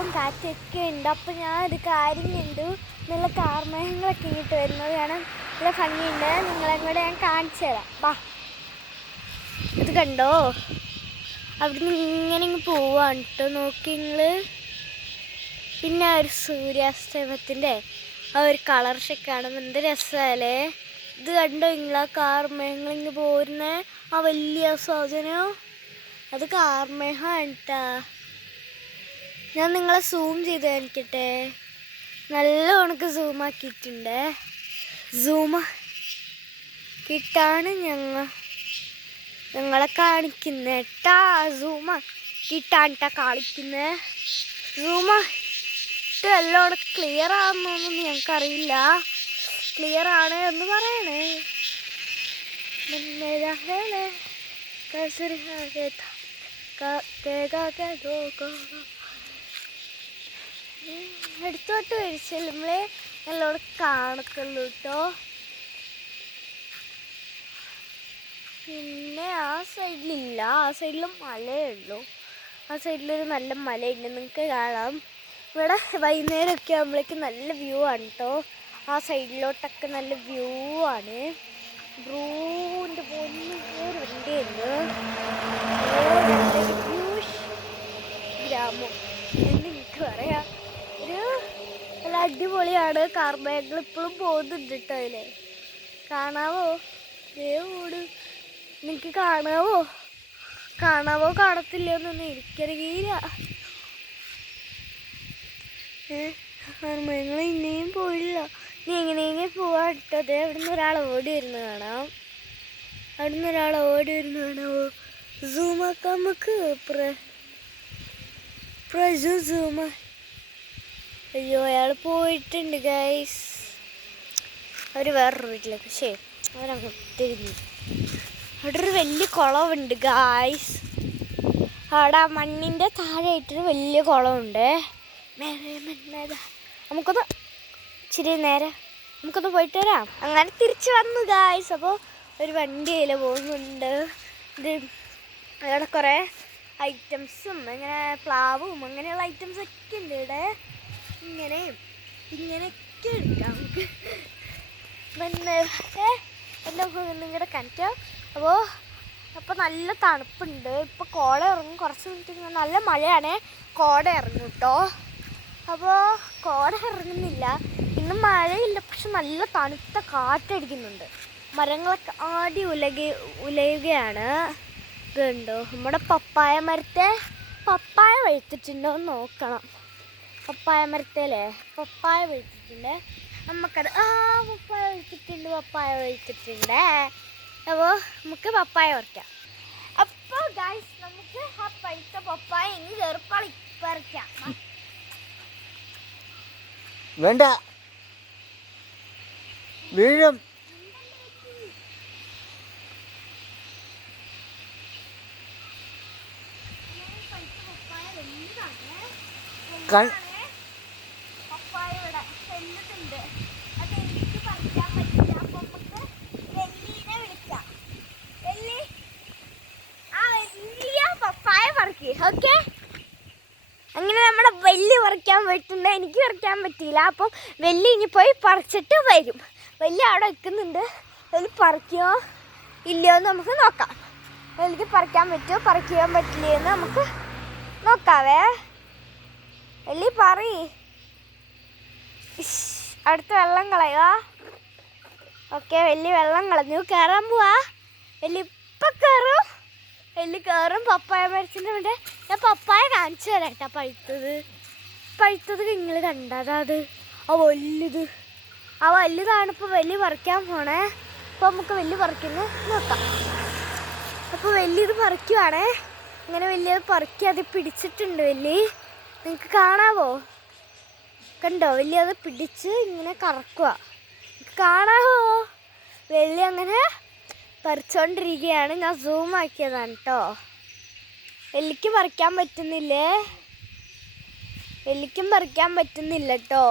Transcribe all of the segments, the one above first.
തണുപ്പും കാറ്റൊക്കെ ഉണ്ട്. അപ്പം ഞാൻ ഒരു കാര്യം കണ്ടു, നല്ല കാർമേഘങ്ങളൊക്കെ ഇങ്ങോട്ട് വരുന്നത് കാണാൻ നല്ല ഭംഗിയുണ്ട്. നിങ്ങളെയും കൂടെ ഞാൻ കാണിച്ചു തരാം. വാ, ഇത് കണ്ടോ? അവിടുന്ന് ഇങ്ങനെ പോവാണ് കേട്ടോ, നോക്കി നിങ്ങൾ. പിന്നെ ഒരു സൂര്യാസ്തമയത്തിൻ്റെ ആ ഒരു കളർഷൊക്കെ കാണുമ്പോൾ എന്ത് രസമല്ലേ. ഇത് കണ്ടോ നിങ്ങൾ, ആ കാർമേഘങ്ങളിങ്ങ് പോരുന്ന ആ വലിയ സാധനം, അത് കാർമേഘമാണ് കേട്ടാ. ഞാൻ നിങ്ങളെ സൂം ചെയ്ത് കാണിക്കട്ടെ. നല്ല ഉണക്ക് സൂമാക്കിയിട്ടുണ്ട്. സൂമാക്കിയിട്ടാണ് ഞങ്ങളെ കാണിക്കുന്നത് കേട്ടാ. സൂമാക്കിയിട്ടാണ് കേട്ടാ കാണിക്കുന്നത്. സൂമായിട്ട് എല്ലാം ക്ലിയർ ആണെന്നൊന്നും ഞങ്ങൾക്കറിയില്ല. ക്ലിയർ ആണ് എന്ന് പറയണേ. എടുത്തോട്ട് കഴിച്ചല്ലേ നല്ലോണം കാണത്തുള്ളൂ കേട്ടോ. പിന്നെ ആ സൈഡിലില്ല, ആ സൈഡിലും മലയേ ഉള്ളൂ. ആ സൈഡിലൊരു നല്ല മലയുണ്ട്, നിങ്ങൾക്ക് കാണാം. ഇവിടെ വൈകുന്നേരമൊക്കെ ആകുമ്പോഴേക്കും നല്ല വ്യൂ ആണ് കേട്ടോ. ആ സൈഡിലോട്ടൊക്കെ നല്ല വ്യൂ ആണ്. ബ്രൂവിൻ്റെ പൊന്നു ഒരു വണ്ടിയുണ്ട്. ഗ്രാമം എന്ന് എനിക്ക് പറയാം. ഒരു നല്ല അടിപൊളിയാണ്. കാർമേഘങ്ങൾ ഇപ്പോഴും പോകുന്നുണ്ട് കേട്ടോ. അതിലെ കാണാവോ? ഓട്, നിങ്ങൾക്ക് കാണാവോ കാണത്തില്ലയോ എന്നൊന്നും എനിക്കറിയില്ല. കാർമേഘങ്ങൾ ഇനിയും പോയില്ല. ഇനി എങ്ങനെയെങ്കിലും പോവാൻ ഇട്ടത്. അവിടുന്ന് ഒരാൾ ഓടി വരുന്നത് കാണാം. കാണാവോ? സൂമാക്കാം നമുക്ക്. സൂമ. അയ്യോ, അയാൾ പോയിട്ടുണ്ട് ഗൈസ്. അവർ വേറൊരു വീട്ടിലേക്ക്. പക്ഷേ അവരങ്ങ് തിരിഞ്ഞു. അവിടെ ഒരു വലിയ കുളമുണ്ട് ഗൈസ്. അവിടെ മണ്ണിൻ്റെ താഴെയായിട്ടൊരു വലിയ കുളമുണ്ട്. നമുക്കൊന്ന് ഇച്ചിരി നേരം നമുക്കൊന്ന് പോയിട്ട് വരാം. അങ്ങനെ തിരിച്ചു വന്നു ഗൈസ്. അപ്പോൾ ഒരു വണ്ടി അതിൽ പോകുന്നുണ്ട്. ഇത് അവിടെ കുറേ ഐറ്റംസും അങ്ങനെ പ്ലാവും അങ്ങനെയുള്ള ഐറ്റംസൊക്കെ ഉണ്ട് ഇവിടെ. ഇങ്ങനെയൊക്കെ എടുക്കാം നമുക്ക്. പിന്നെ നിങ്ങളുടെ കണിക്കാം. അപ്പോൾ നല്ല തണുപ്പുണ്ട്. ഇപ്പോൾ കോട ഇറങ്ങും. കുറച്ച് മിനിറ്റ് നല്ല മഴയാണ്. കോട ഇറങ്ങും കേട്ടോ. അപ്പോൾ കോട ഇറങ്ങുന്നില്ല ഇന്ന്, മഴയില്ല. പക്ഷെ നല്ല തണുത്ത കാറ്റടിക്കുന്നുണ്ട്. മരങ്ങളൊക്കെ ആടി ഉലയുകയാണ്. ഇതുണ്ടോ നമ്മുടെ പപ്പായ മരത്തെ? പപ്പായ പഴുത്തിട്ടുണ്ടോ എന്ന് നോക്കണം. പപ്പായ മരത്തേലേ പപ്പായ പഴുത്തിട്ടുണ്ട്. നമുക്കത് പപ്പായ പഴുത്തിട്ടുണ്ട്. അപ്പോൾ നമുക്ക് പപ്പായ പറിക്കാം. അപ്പോൾ ഗൈസ്, നമുക്ക് ആ പഴുത്ത പപ്പായ ഇനി പറിക്കാം. വേണ്ട, വീഴും. പപ്പായ ഇവിടെ ചെല്ലുന്നുണ്ട്. അത് എനിക്ക് പറിക്കാൻ പറ്റില്ല. അപ്പോൾ നമുക്ക് വെല്ലീനെ വിളിക്കാം. വെല്ലി, ആ വലിയ പപ്പായ പറിക്ക്. ഓക്കെ, അങ്ങനെ നമ്മുടെ വെല്ലി പറിക്കാൻ പറ്റുന്നുണ്ട്. എനിക്ക് പറിക്കാൻ പറ്റിയില്ല. അപ്പം വെല്ലി ഇനി പോയി പറിച്ചിട്ട് വരും. വെല്ലി അവിടെ വെക്കുന്നുണ്ട്. വെല്ലി പറിക്കുമോ ഇല്ലയോ എന്ന് നമുക്ക് നോക്കാം. വെല്ലിക്ക് പറിക്കാൻ പറ്റുമോ പറിക്കാൻ പറ്റില്ലേ എന്ന് നമുക്ക് നോക്കാവേ. വെല്ലി പറി. അടുത്ത് വെള്ളം കളയുക. ഓക്കെ, വെല്ലി വെള്ളം കളഞ്ഞു. കയറാൻ പോവാ. വെല്ലി ഇപ്പം കയറും. വെല്ലി കയറും. പപ്പായ മരത്തിൻ്റെ വേണ്ട ഞാൻ പപ്പായ കാണിച്ചു തരാം കേട്ടോ. പഴുത്തത് നിങ്ങൾ കണ്ടതാ? അത് ആ വലുതാണ്. ഇപ്പോൾ വെല്ലി പറിക്കാൻ പോണേ. അപ്പോൾ നമുക്ക് വെല്ലി പറിക്കുന്നത് നോക്കാം. അപ്പോൾ വെല്ലി ഇത് പറിക്കുവാണേ. അങ്ങനെ വെല്ലി അത് പറിക്കുക. അത് പിടിച്ചിട്ടുണ്ട് വെല്ലി. നിങ്ങൾക്ക് കാണാവോ? കണ്ടോ? വെല്ലി അത് പിടിച്ച് ഇങ്ങനെ കറക്കുക. കാണാവോ? വെല്ലി അങ്ങനെ പറിച്ചുകൊണ്ടിരിക്കുകയാണ്. ഞാൻ സൂം ആക്കിയതാണ് കേട്ടോ. വെല്ലിക്ക് പറിക്കാൻ പറ്റുന്നില്ലേ? വെല്ലിക്കും പറിക്കാൻ പറ്റുന്നില്ല കേട്ടോ.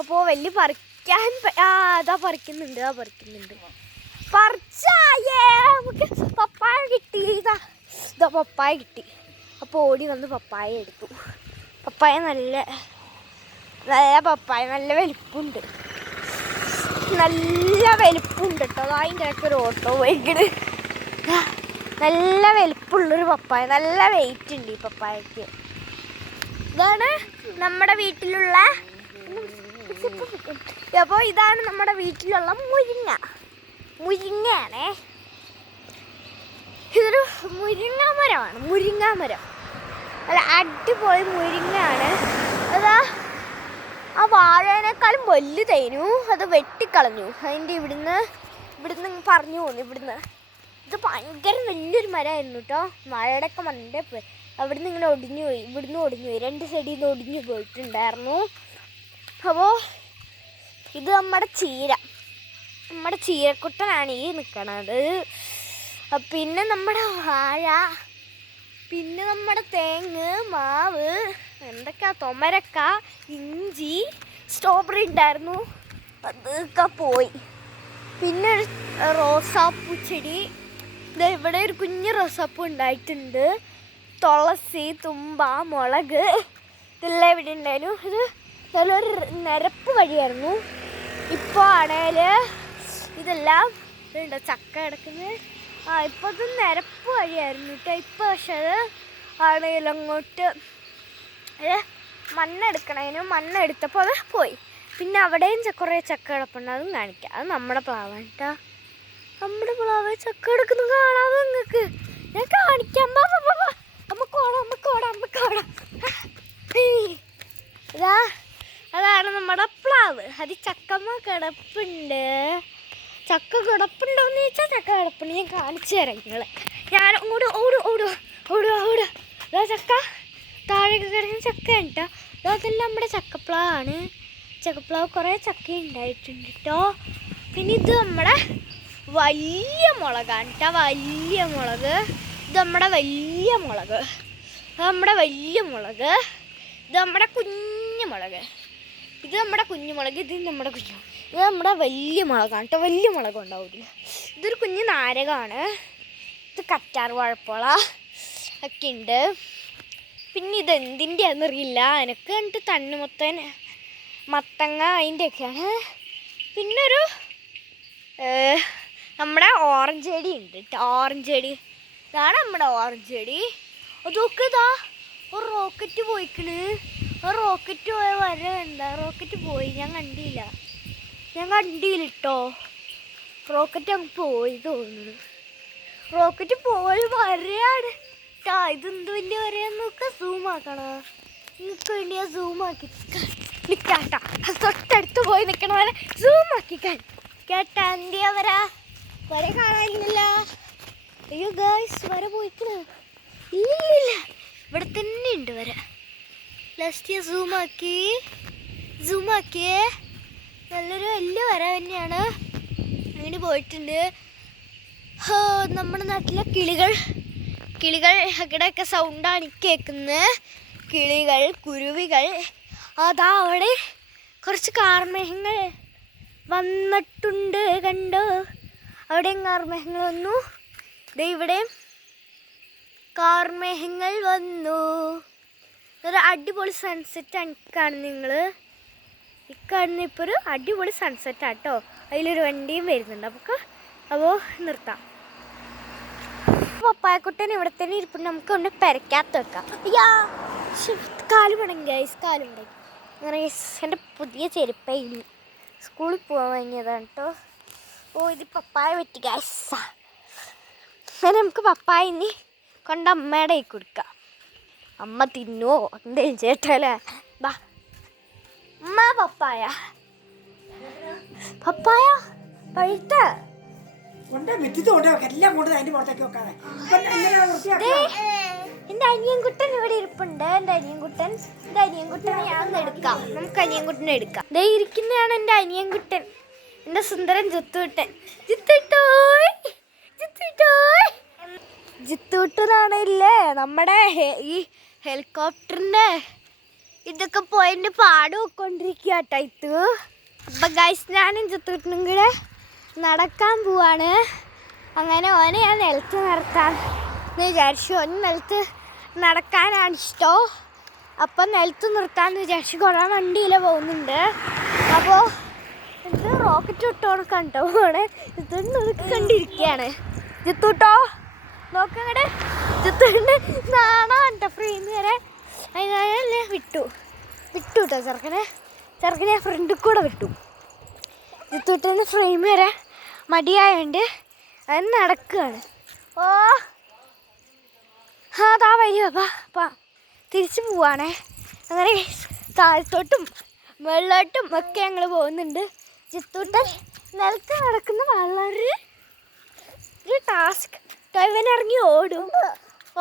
അപ്പോൾ വെല്ലി പറിക്കാൻ അതാ പറിക്കുന്നുണ്ട്. പറിച്ചായേ, നമുക്ക് പപ്പായ കിട്ടി. ഇതാ പപ്പായ കിട്ടി. അപ്പോൾ ഓടി വന്ന് പപ്പായ എടുത്തു. പപ്പായ നല്ല നല്ല പപ്പായ, നല്ല വലിപ്പമുണ്ട്, നല്ല വലിപ്പമുണ്ട് കേട്ടോ. അതിൻ്റെ ഇടയ്ക്ക് ഒരു ഓട്ടോ പോയിക്കണ്. നല്ല വലിപ്പമുള്ളൊരു പപ്പായ, നല്ല വെയിറ്റ് ഉണ്ട് ഈ പപ്പായക്ക്. ഇതാണ് നമ്മുടെ വീട്ടിലുള്ള, അപ്പോൾ ഇതാണ് നമ്മുടെ വീട്ടിലുള്ള മുരിങ്ങയാണേ. ഇതൊരു മുരിങ്ങാമരമാണ്, മുരിങ്ങാമരം. അല്ല, അടിപൊളി മുരിങ്ങയാണ്. അതാ ആ വാഴേനേക്കാളും വലുതേനു, അത് വെട്ടിക്കളഞ്ഞു. അതിൻ്റെ ഇവിടുന്ന് പറഞ്ഞു പോന്നു. ഇത് ഭയങ്കര വലിയൊരു മരമായിരുന്നു കേട്ടോ. മഴയുടെയൊക്കെ മണ്ടേ പോയി. അവിടുന്ന് ഇങ്ങനെ ഒടിഞ്ഞു പോയി, ഇവിടുന്ന് ഒടിഞ്ഞു പോയി, രണ്ട് സൈഡിൽ നിന്ന് ഒടിഞ്ഞു പോയിട്ടുണ്ടായിരുന്നു. അപ്പോൾ ഇത് നമ്മുടെ ചീരക്കുട്ടനാണ് ഈ നിൽക്കണത്. പിന്നെ നമ്മുടെ വാഴ, പിന്നെ നമ്മുടെ തെങ്ങ്, മാവ്, എന്തൊക്കെയാ, തൊമരക്ക, ഇഞ്ചി, സ്ട്രോബെറി ഉണ്ടായിരുന്നു, അതൊക്കെ പോയി. പിന്നെ ഒരു റോസാപ്പൂ ചെടി, ഇവിടെ ഒരു കുഞ്ഞ് റോസാപ്പൂ ഉണ്ടായിട്ടുണ്ട്. തുളസി, തുമ്പ, മുളക്, ഇതെല്ലാം ഇവിടെ ഉണ്ടായിരുന്നു. ഇത് നല്ലൊരു നിരപ്പ് വഴിയായിരുന്നു. ഇപ്പോൾ ആണേൽ ഇതെല്ലാം ഇതുണ്ടോ ചക്ക കിടക്കുന്നത്. ഇപ്പോൾ ഇത് നിരപ്പ് വഴിയായിരുന്നു കേട്ടോ. ഇപ്പോൾ പക്ഷെ അത് ആണെങ്കിലും അങ്ങോട്ട് മണ്ണെടുത്തപ്പോൾ അത് പോയി. പിന്നെ അവിടെയും കുറേ ചക്ക കിടപ്പുണ്ട്, അതും കാണിക്കാം. അത് നമ്മുടെ പ്ലാവാണ് കേട്ടോ. നമ്മുടെ പ്ലാവ് ചക്ക കിടക്കുന്നത് കാണാതെ നിങ്ങൾക്ക് ഞാൻ കാണിക്കാം. അമ്മക്കോടാം. ഇതാ അതാണ് നമ്മുടെ പ്ലാവ്. അത് ചക്കമ്മ കിടപ്പുണ്ട്. ചക്ക കിടപ്പുണ്ടോയെന്ന് ചോദിച്ചാൽ ചക്ക കിടപ്പുണ്ട്. ഞാൻ കാണിച്ചു തരാം നിങ്ങളെ. ഞാൻ ഓടുക. ഇതാ ചക്ക താഴേക്ക് കിടക്കുന്ന ചക്ക കേട്ടോ. അതെല്ലാം നമ്മുടെ ചക്കപ്ലാവാണ്. ചക്കപ്ലാവ് കുറേ ചക്ക ഉണ്ടായിട്ടുണ്ട് കേട്ടോ. പിന്നെ ഇത് നമ്മുടെ വലിയ മുളകാണ് കേട്ടോ. വലിയ മുളക്. ഇത് നമ്മുടെ വലിയ മുളക്. ഇത് നമ്മുടെ കുഞ്ഞുമുളക്. ഇത് നമ്മുടെ കുഞ്ഞുമുളക്. ഇത് നമ്മുടെ വലിയ മുളകാണ് കേട്ടോ. വലിയ മുളക് ഉണ്ടാവില്ല. ഇതൊരു കുഞ്ഞ് നാരകമാണ്. ഇത് കറ്റാർ വാഴപ്പോള ഒക്കെ ഉണ്ട്. പിന്നെ ഇതെന്തിൻ്റെയാണെന്ന് അറിയില്ല എനിക്ക്. കണ്ടിട്ട് തണ്ണിമത്തൻ, മത്തങ്ങ, അതിൻ്റെയൊക്കെയാണ്. പിന്നെ ഒരു നമ്മുടെ ഓറഞ്ച് ചെടി ഉണ്ട് കേട്ടോ. ഓറഞ്ച് ചെടി, ഇതാണ് നമ്മുടെ ഓറഞ്ച് ചെടി. അതൊക്കെ ഇതാ ഒരു റോക്കറ്റ് പോയിക്കണ്. ആ റോക്കറ്റ് പോയ വര എന്താ, റോക്കറ്റ് പോയി, ഞാൻ കണ്ടില്ല കേട്ടോ. റോക്കറ്റ് അങ്ങ് പോയി തോന്നുന്നു. റോക്കറ്റ് പോയി വരയാണ് കേട്ടോ. ഇതെന്ത് വലിയ വരയാന്ന് നോക്കുക. സൂം ആക്കണോ നിങ്ങൾക്ക് വേണ്ടി? ഞാൻ സൂം ആക്കി നിൽക്കാട്ടാ. തൊട്ടടുത്ത് പോയി നിൽക്കണ വരെ സൂം ആക്കിക്കാൻ കേട്ടാ. എന്തിയാ വര കാണാനില്ല. അയ്യോ ഗായ്സ്, വര പോയിക്കണ. ഇല്ല, ഇവിടെ തന്നെ ഉണ്ട് വര. ലാസ്റ്റ് ഞാൻ സൂം ആക്കിയേ. നല്ലൊരു വലിയ വര തന്നെയാണ്. അങ്ങനെ പോയിട്ടുണ്ട്. നമ്മുടെ നാട്ടിലെ കിളികൾ അവിടെയൊക്കെ സൗണ്ടാണ് കേൾക്കുന്നത്. കിളികൾ, കുരുവികൾ. അതാ അവിടെ കുറച്ച് കാർമേഘങ്ങൾ വന്നിട്ടുണ്ട് കണ്ടോ. അവിടെയും കാർമേഘങ്ങൾ വന്നു. ഇവിടെയും കാർമേഘങ്ങൾ വന്നു. ഒരു അടിപൊളി സൺസെറ്റാണ് കാണുന്നത് നിങ്ങൾ. കാണുന്ന ഇപ്പോൾ ഒരു അടിപൊളി സൺസെറ്റാട്ടോ. അതിലൊരു വണ്ടിയും വരുന്നുണ്ട്. അപ്പോൾ നിർത്താം. പപ്പായക്കുട്ടൻ ഇവിടെ തന്നെ ഇരിപ്പുണ്ട്. നമുക്ക് കൊണ്ട് പെരക്കകത്ത് വെക്കാം. കാല് മടങ്ങി ഗൈസ്, കാല് മടങ്ങി. അങ്ങനെ എൻ്റെ പുതിയ ചെരുപ്പായി സ്കൂളിൽ പോകാൻ വാങ്ങിയതാണ് കേട്ടോ. ഇത് പപ്പായ പറ്റി ഗൈസ്. അങ്ങനെ നമുക്ക് പപ്പായ ഇനി കൊണ്ട് അമ്മയുടെ കൈ കൊടുക്കാം. അമ്മ തിന്നുവോ എന്തേലും ചേട്ടല്ലേ. ബാ അമ്മ, പപ്പായ പഴുത്ത എൻ്റെ അനിയൻകുട്ടൻ ഇവിടെ ഇരിപ്പുണ്ട്. എൻ്റെ അനിയൻകുട്ടനെ ഞാൻ എടുക്കാം. നമുക്ക് അനിയൻകുട്ടനെ എടുക്കാം. ദേ ഇരിക്കുന്നതാണ് എൻ്റെ അനിയൻകുട്ടൻ, എൻ്റെ സുന്ദരൻ ജിത്തുട്ടനാണല്ലേ നമ്മുടെ ഈ ഹെലികോപ്റ്ററിൻ്റെ ഇതൊക്കെ പോയതിൻ്റെ പാട് വെക്കൊണ്ടിരിക്കുക കേട്ടോ ഇത്. അപ്പം ഗൈസ്, ഞാനും ജിത്തുട്ടനും കൂടെ നടക്കാൻ പോവാണ്. അങ്ങനെ ഓനെ ഞാൻ നിലത്ത് നിർത്താൻ എന്ന് വിചാരിച്ചു. ഓന് നിലത്ത് നടക്കാനാണ് ഇഷ്ടം. അപ്പം നിലത്ത് നിർത്താമെന്ന് വിചാരിച്ചു. കുറേ വണ്ടിയില പോകുന്നുണ്ട്. അപ്പോൾ ഇത് റോക്കറ്റ് ഇട്ടോണം കണ്ടോ പോണേ. ഇതൊക്കെ കണ്ടിരിക്കുകയാണ്. ജിത്തൂട്ടോ നോക്കങ്ങടെ. ജിത്തൂൻ്റെ നാണ കണ്ടോ ഫ്രെയിം വരെ. അതിനല്ലേ വിട്ടു കേട്ടോ ചെറുക്കനെ ഫ്രണ്ടിൽ കൂടെ വിട്ടു. ജിത്തൂട്ടൻ്റെ ഫ്രെയിം വരെ മടിയായോണ്ട് അത് നടക്കുകയാണ്. ഓ അതാ വരിക. അപ്പം തിരിച്ചു പോവാണേ. അങ്ങനെ താഴത്തോട്ടും വെള്ളോട്ടും ഒക്കെ ഞങ്ങൾ പോകുന്നുണ്ട്. ജിത്തൂട്ടൻ നിലത്ത് നടക്കുന്ന വളരെ ഒരു ടാസ്ക്. ഇവനിറങ്ങി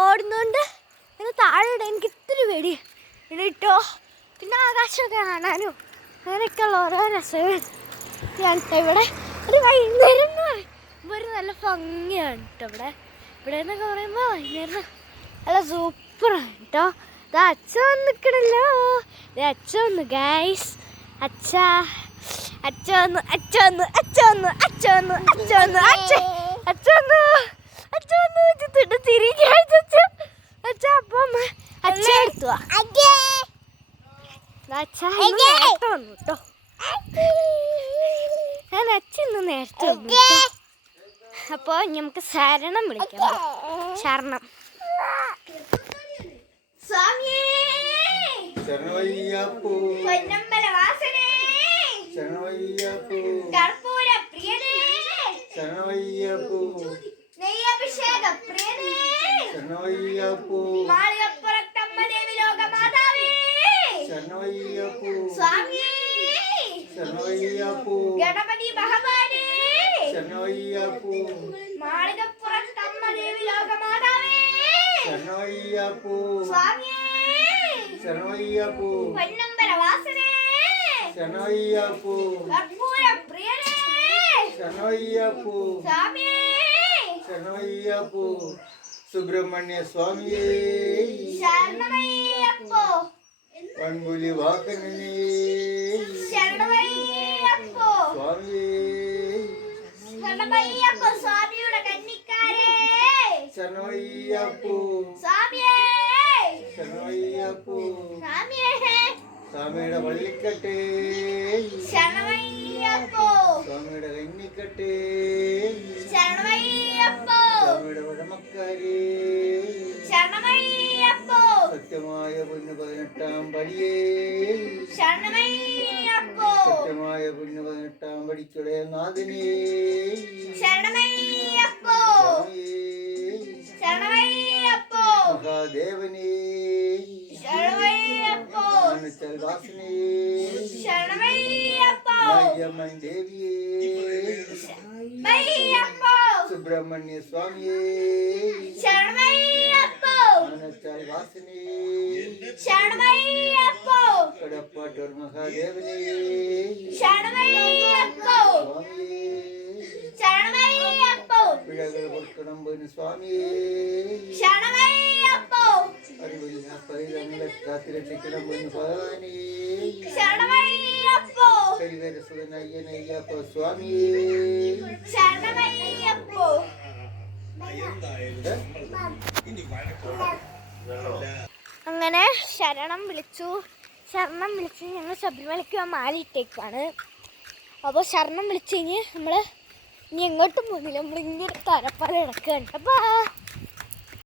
ഓടുന്നോണ്ട് ഇങ്ങനെ താഴെ ഇടാൻ എനിക്ക് ഇത്തിരി പേടി ഇട്ടോ. പിന്നെ ആകാശമൊക്കെ കാണാനും അങ്ങനെയൊക്കെയുള്ള ഓരോ രസങ്ങൾ ഇവിടെ. ഒരു വൈകുന്നേരം എന്ന് പറയുമ്പോൾ ഒരു നല്ല ഭംഗിയാണ് കേട്ടോ ഇവിടെ എന്നൊക്കെ പറയുമ്പോൾ വൈകുന്നേരം നല്ല സൂപ്പറാണ് കേട്ടോ. ഇത് അച്ഛ വന്ന് നിൽക്കണല്ലോ. ഇത് അച്ഛ വന്നു ഗൈസ്. അച്ഛ വന്നു ജിത്തുട്ട് തിരികെ അച്ഛ. അപ്പം അച്ഛ എടുത്തു അച്ഛ നേരത്തെ വന്നു കേട്ടോ. ഞാൻ അച്ഛ ഇന്ന് നേരത്തെ വന്നു. അപ്പോൾ നമുക്ക് ശരണം വിളിക്കാം. ശരണം സ്വാമിയേ ശരണമയ്യപ്പോ പൊന്നമ്പലവാസനേ ശരണമയ്യപ്പോ കർപ്പൂര പ്രിയനേ ശരണമയ്യപ്പോ നെയ്യഭിഷേക പ്രിയനേ ശരണമയ്യപ്പോ മാളികപ്പുറത്തമ്മ ദേവി ലോകമാതാവേ ശരണമയ്യപ്പോ സ്വാമിയേ ശരണമയ്യപ്പോ ഗണപതി ഭഗവാനേ ശരണമയ്യപ്പോ മാളികപ്പുറത്തമ്മ ദേവി ലോകമാതാവേ ശരണമയ്യപ്പോ സ്വാമിയേ ശരണമയ്യപ്പോ പൊന്നമ്പലവാസനേ ശരണമയ്യപ്പോ കർപ്പൂര പ്രിയനേ ശരണമയ്യപ്പോ സ്വാമിയേ ശരണമയ്യപ്പോ സുബ്രഹ്മണ്യ സ്വാമിയേ ശരണമയ്യപ്പോ വൻപുലി വാക്കനേ ശരണമയ്യപ്പോ സ്വാമിയേ ശരണമയ്യപ്പോ സ്വാമിയുടെ കന്നിക്കാരേ ശരണമയ്യപ്പോ സ്വാമിയേ ശരണമയ്യപ്പോ സ്വാമിയേ സ്വാമിയുടെ പള്ളിക്കട്ടെ ശരണമയ്യപ്പോ സ്വാമിയുടെ കന്നിക്കട്ടെ ശരണമയ്യപ്പോ സ്വാമിയുടെ ഉടമക്കാരെ ശരണമയ്യപ്പോ സത്യമായ പൊന്നു 18-ാം പടിയേ ശരണമയ്യപ്പോ സത്യമായ പൊന്നു 18-ാം പടിക്കുടെ നാഥനേ ശരണമയ്യപ്പോ ശരണമയ്യപ്പോ മഹാദേവനേ ശരണമയ്യപ്പോ വാസനേ ശരണമയ്യപ്പോ മായമ്മൻ ദേവിയേ മയ്യപ്പോ സുബ്രഹ്മണ്യ സ്വാമിയേ ശരണമയ്യപ്പോ വാസനേ ശരണമയ്യപ്പോ കടപ്പാട്ടൂർ മഹാദേവനേ ശരണമയ്യപ്പോ സ്വാമിയേ ശരണമയ്യപ്പോ പിഴകൾ കൊടുക്കണം പൊന്നു സ്വാമിയേ ശരണമയ്യപ്പോ അറിവില്ല പരിതങ്ങളെ കാത്തിരക്ഷിക്കണം പൊന്നു ഭഗവാനേ ശരണമയ്യപ്പോ കരികരസുതനയ്യനയ്യപ്പോ സ്വാമിയേ ശരണമയ്യപ്പോ അങ്ങനെ ശരണം വിളിച്ചു ഞങ്ങൾ ശബരിമലയ്ക്ക് മാലിട്ടേക്കാണ്. അപ്പോൾ ശരണം വിളിച്ച് കഴിഞ്ഞ് നമ്മൾ ഇനി എങ്ങോട്ടും പോകുന്നില്ല. നമ്മളിങ്ങനെ തരപ്പല കിടക്കുകയാണ്. അപ്പോൾ